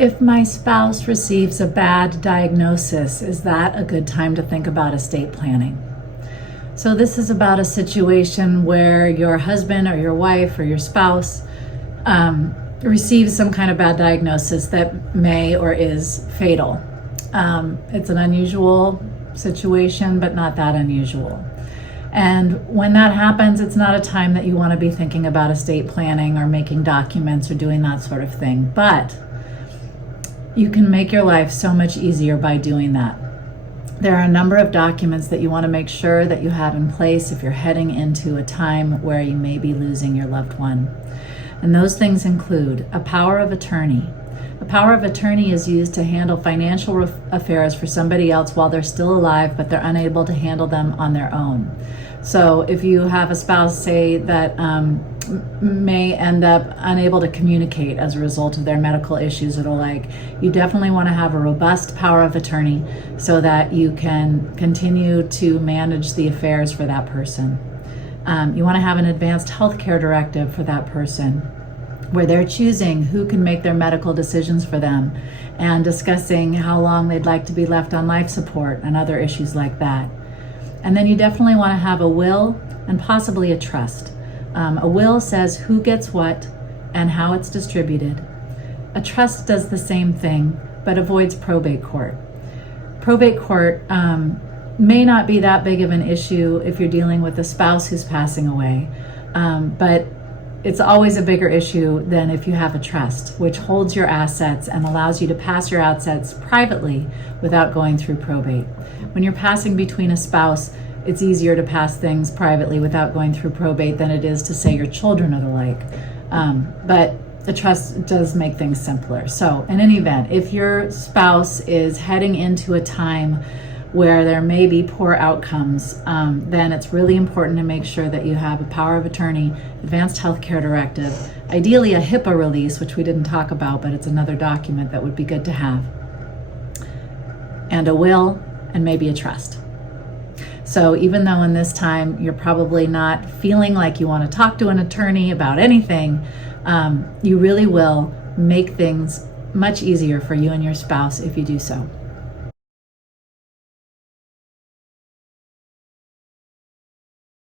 If my spouse receives a bad diagnosis, is that a good time to think about estate planning? So this is about a situation where your husband or your wife or your spouse receives some kind of bad diagnosis that may or is fatal. It's an unusual situation, but not that unusual. And when that happens, it's not a time that you want to be thinking about estate planning or making documents or doing that sort of thing. But you can make your life so much easier by doing that. There are a number of documents that you want to make sure that you have in place if you're heading into a time where you may be losing your loved one. And those things include a power of attorney. A power of attorney is used to handle financial affairs for somebody else while they're still alive, but they're unable to handle them on their own. So if you have a spouse, say, that may end up unable to communicate as a result of their medical issues or the like, you definitely want to have a robust power of attorney so that you can continue to manage the affairs for that person. You want to have an advanced healthcare directive for that person, where they're choosing who can make their medical decisions for them and discussing how long they'd like to be left on life support and other issues like that. And then you definitely want to have a will and possibly a trust. A will says who gets what and how it's distributed. A trust does the same thing, but avoids probate court. Probate court may not be that big of an issue if you're dealing with a spouse who's passing away, but it's always a bigger issue than if you have a trust, which holds your assets and allows you to pass your assets privately without going through probate. When you're passing between a spouse, it's easier to pass things privately without going through probate than it is to, say, your children or the like. But a trust does make things simpler. So in any event, if your spouse is heading into a time where there may be poor outcomes, then it's really important to make sure that you have a power of attorney, advanced healthcare directive, ideally a HIPAA release, which we didn't talk about, but it's another document that would be good to have, and a will, and maybe a trust. So even though in this time you're probably not feeling like you want to talk to an attorney about anything, you really will make things much easier for you and your spouse if you do so.